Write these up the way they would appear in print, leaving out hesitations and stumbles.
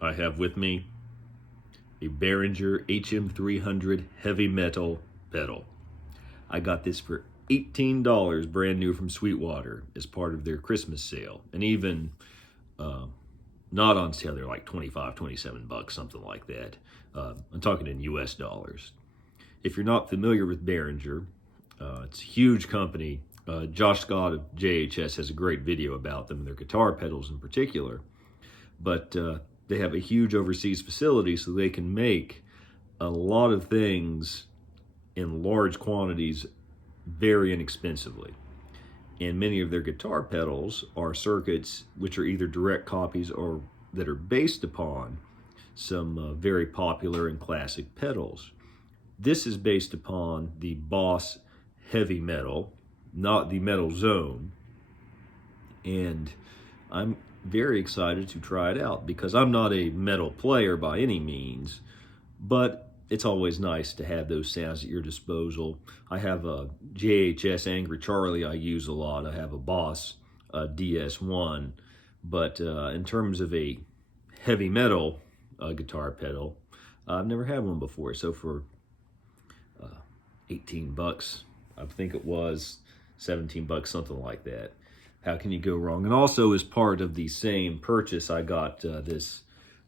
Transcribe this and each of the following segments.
I have with me a Behringer HM300 heavy metal pedal. I got this for $18 brand new from Sweetwater as part of their Christmas sale. And even not on sale, they're like 25, 27 bucks, something like that. I'm talking in US dollars. If you're not familiar with Behringer, it's a huge company. Josh Scott of JHS has a great video about them and their guitar pedals in particular. But they have a huge overseas facility, so they can make a lot of things in large quantities very inexpensively. And many of their guitar pedals are circuits which are either direct copies or that are based upon some very popular and classic pedals. This is based upon the Boss heavy metal, not the Metal Zone. And I'm very excited to try it out because I'm not a metal player by any means, but it's always nice to have those sounds at your disposal. I have a JHS Angry Charlie I use a lot. I have a Boss DS1, but in terms of a heavy metal guitar pedal, I've never had one before. So for 18 bucks, I think it was 17 bucks, something like that. How can you go wrong? And also, as part of the same purchase, I got this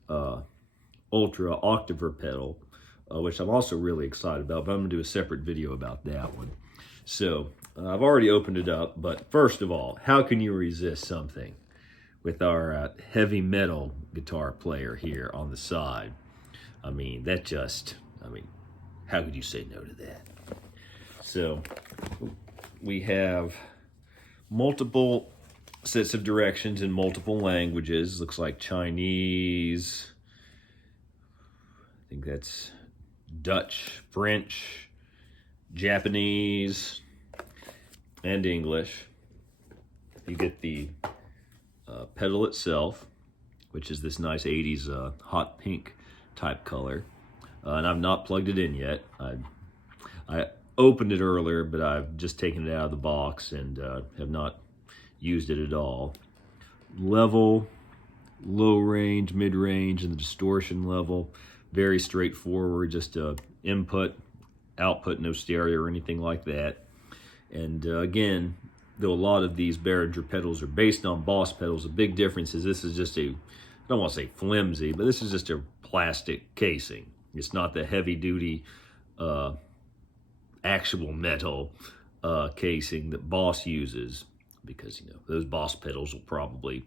Ultra Octaver pedal, which I'm also really excited about, but I'm going to do a separate video about that one. So I've already opened it up, but first of all, how can you resist something with our heavy metal guitar player here on the side? I mean, how could you say no to that? So we have multiple sets of directions in multiple languages. Looks like Chinese, I think that's Dutch, French, Japanese, and English. You get the pedal itself, which is this nice 80s hot pink type color. And I've not plugged it in yet. I opened it earlier, but I've just taken it out of the box and have not used it at all. Level, low range, mid range, and the distortion level. Very straightforward, just input, output, no stereo or anything like that. And again, though a lot of these Behringer pedals are based on Boss pedals, the big difference is this is just I don't want to say flimsy, but this is just a plastic casing. It's not the heavy duty actual metal casing that Boss uses, because those Boss pedals will probably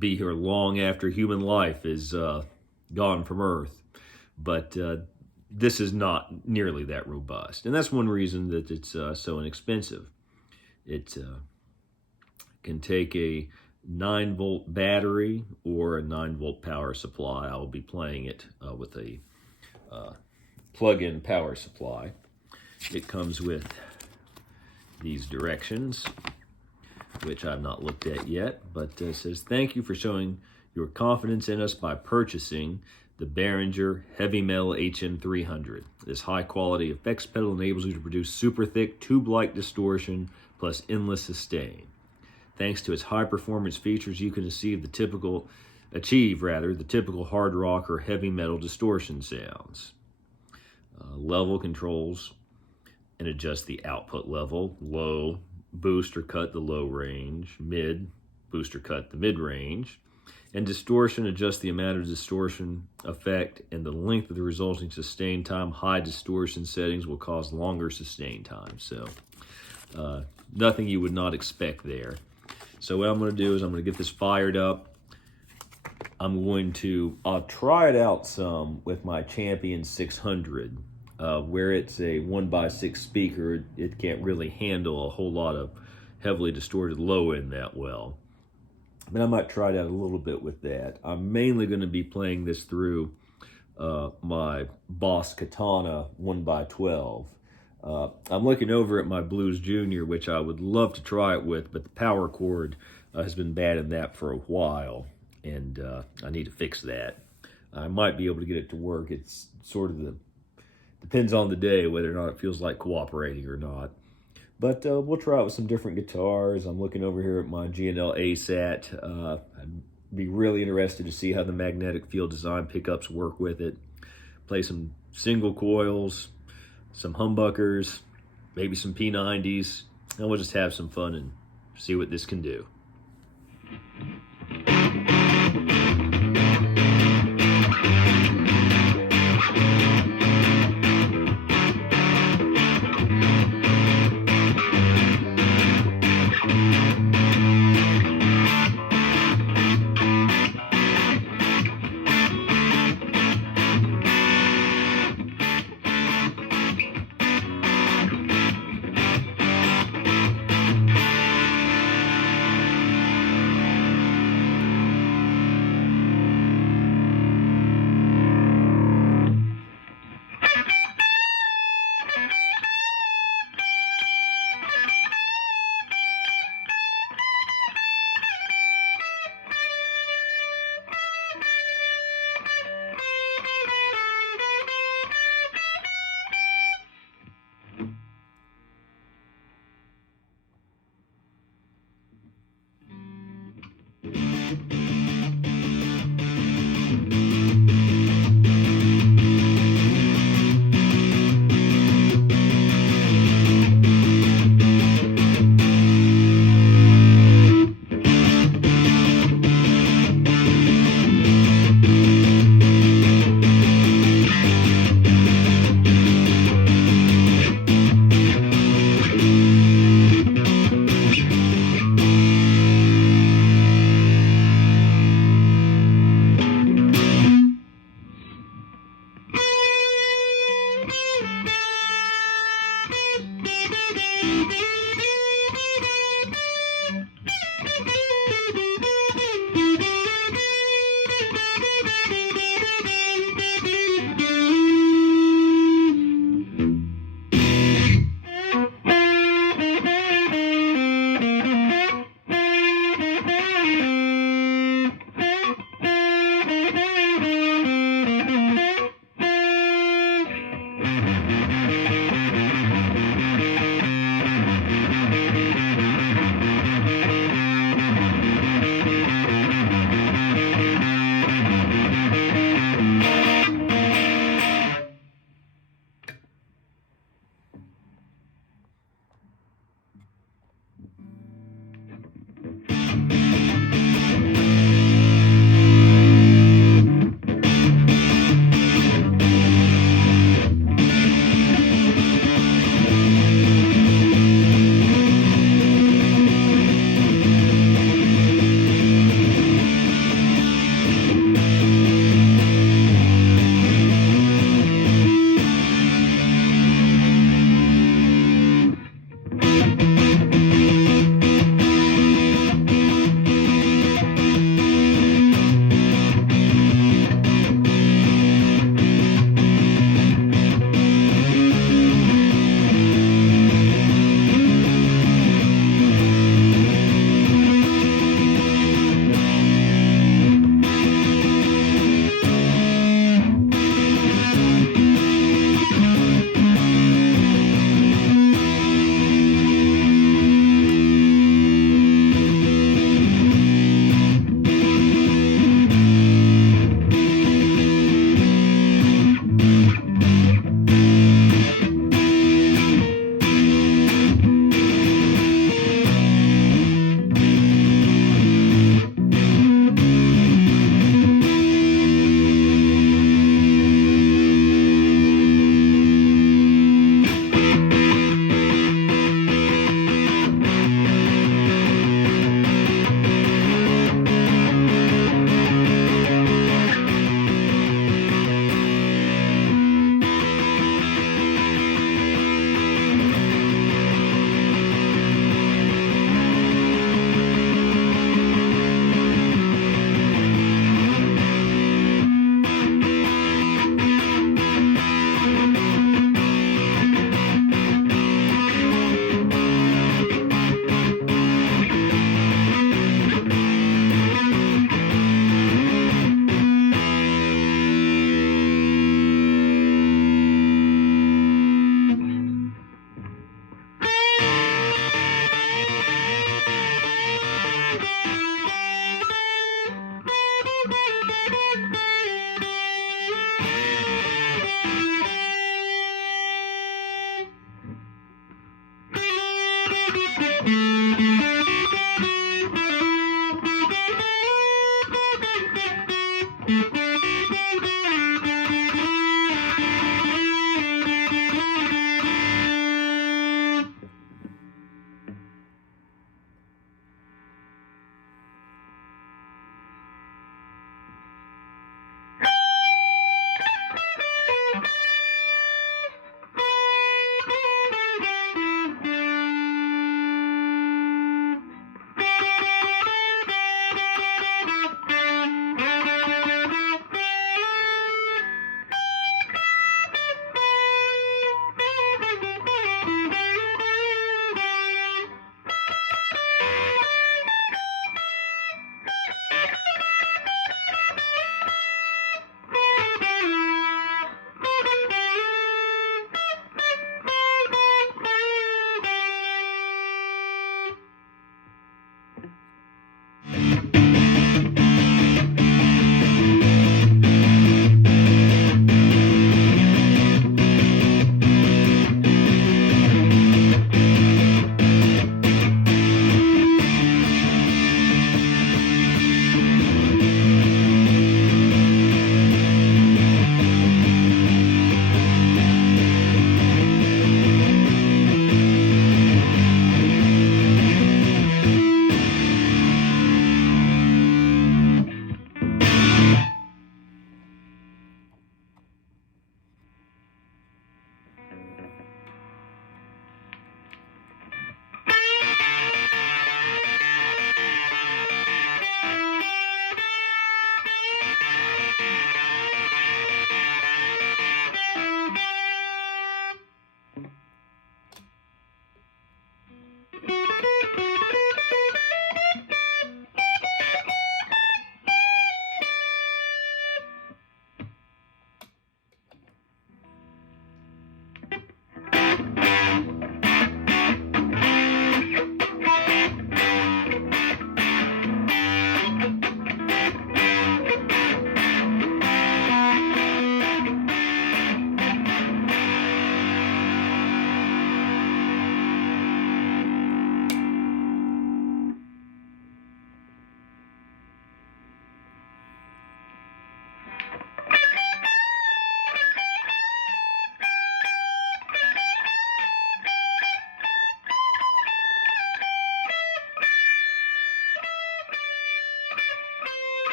be here long after human life is gone from Earth. But this is not nearly that robust, and that's one reason that it's so inexpensive. It can take a 9-volt battery or a 9-volt power supply. I will be playing it with a plug-in power supply. It comes with these directions, which I've not looked at yet, but it says, "Thank you for showing your confidence in us by purchasing the Behringer Heavy Metal HM300. This high-quality effects pedal enables you to produce super thick, tube-like distortion plus endless sustain. Thanks to its high-performance features, you can achieve the typical hard rock or heavy metal distortion sounds. Level controls and adjust the output level. Low, boost or cut the low range. Mid, boost or cut the mid range. And distortion, adjust the amount of distortion effect and the length of the resulting sustain time. High distortion settings will cause longer sustain time." So nothing you would not expect there. So what I'm going to do is I'm going to get this fired up. I'll try it out some with my Champion 600. Where it's a 1x6 speaker, it can't really handle a whole lot of heavily distorted low end that well. But I might try it out a little bit with that. I'm mainly going to be playing this through my Boss Katana 1x12. I'm looking over at my Blues Junior, which I would love to try it with, but the power cord has been bad in that for a while, and I need to fix that. I might be able to get it to work. It's sort of depends on the day whether or not it feels like cooperating or not. But we'll try it with some different guitars. I'm looking over here at my G&L ASAT. I Be really interested to see how the magnetic field design pickups work with it. Play some single coils, some humbuckers, maybe some P90s, and we'll just have some fun and see what this can do.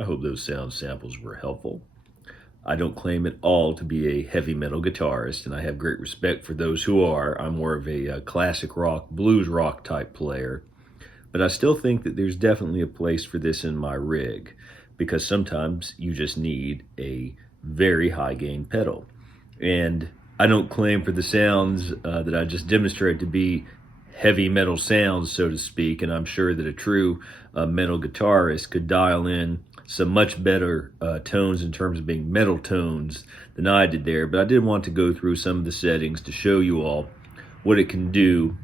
I hope those sound samples were helpful. I don't claim at all to be a heavy metal guitarist, and I have great respect for those who are. I'm more of a classic rock, blues rock type player, but I still think that there's definitely a place for this in my rig, because sometimes you just need a very high gain pedal. And I don't claim for the sounds that I just demonstrated to be heavy metal sounds, so to speak, and I'm sure that a true metal guitarist could dial in some much better tones in terms of being metal tones than I did there, but I did want to go through some of the settings to show you all what it can do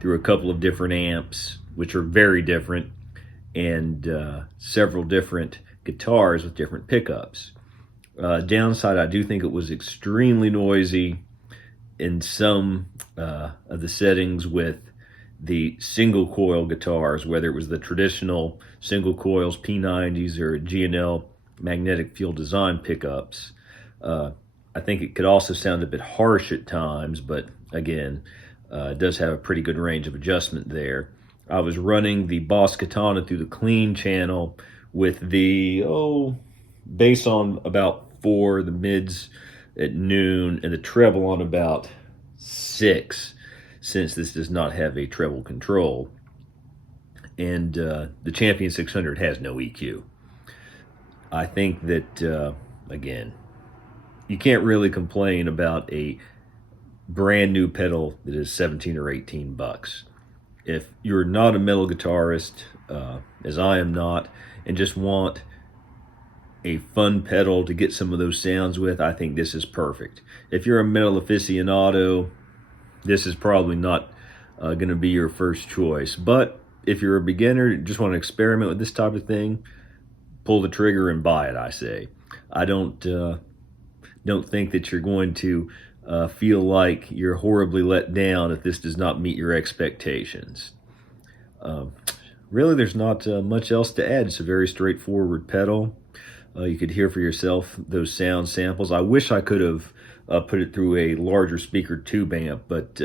through a couple of different amps, which are very different, and several different guitars with different pickups. Downside, I do think it was extremely noisy in some of the settings with the single coil guitars, whether it was the traditional single coils, P90s, or G&L magnetic field design pickups. I think it could also sound a bit harsh at times, but again, it does have a pretty good range of adjustment there. I was running the Boss Katana through the clean channel with the bass on about 4, the mids at noon, and the treble on about 6, since this does not have a treble control. And the Champion 600 has no EQ. I think that, again, you can't really complain about a brand new pedal that is 17 or 18 bucks. If you're not a metal guitarist, as I am not, and just want a fun pedal to get some of those sounds with, I think this is perfect. If you're a metal aficionado, this is probably not going to be your first choice. But if you're a beginner, just want to experiment with this type of thing, pull the trigger and buy it, I say. I don't think that you're going to feel like you're horribly let down if this does not meet your expectations. Really, there's not much else to add. It's a very straightforward pedal. You could hear for yourself those sound samples. I wish I could have put it through a larger speaker tube amp, but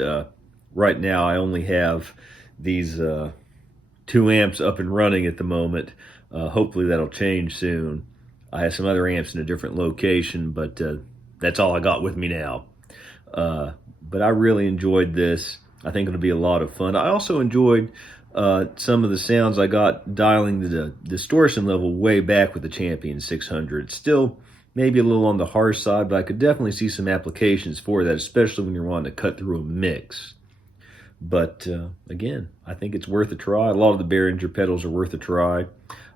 right now I only have these 2 amps up and running at the moment. Hopefully that'll change soon. I have some other amps in a different location, but that's all I got with me now. But I really enjoyed this. I think it'll be a lot of fun. I also enjoyed some of the sounds I got dialing the distortion level way back with the Champion 600. Still maybe a little on the harsh side, but I could definitely see some applications for that, especially when you're wanting to cut through a mix. But again, I think it's worth a try. A lot of the Behringer pedals are worth a try.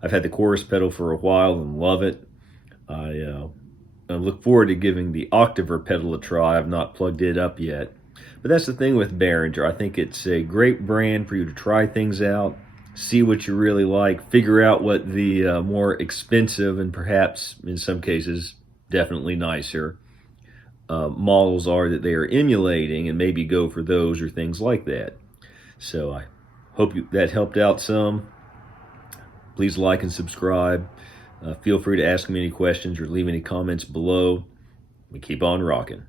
I've had the chorus pedal for a while and love it. I look forward to giving the Octaver pedal a try. I've not plugged it up yet. But that's the thing with Behringer. I think it's a great brand for you to try things out, see what you really like, figure out what the more expensive and perhaps in some cases definitely nicer models are that they are emulating, and maybe go for those or things like that. So I hope that helped out some. Please like and subscribe. Feel free to ask me any questions or leave any comments below. We keep on rocking.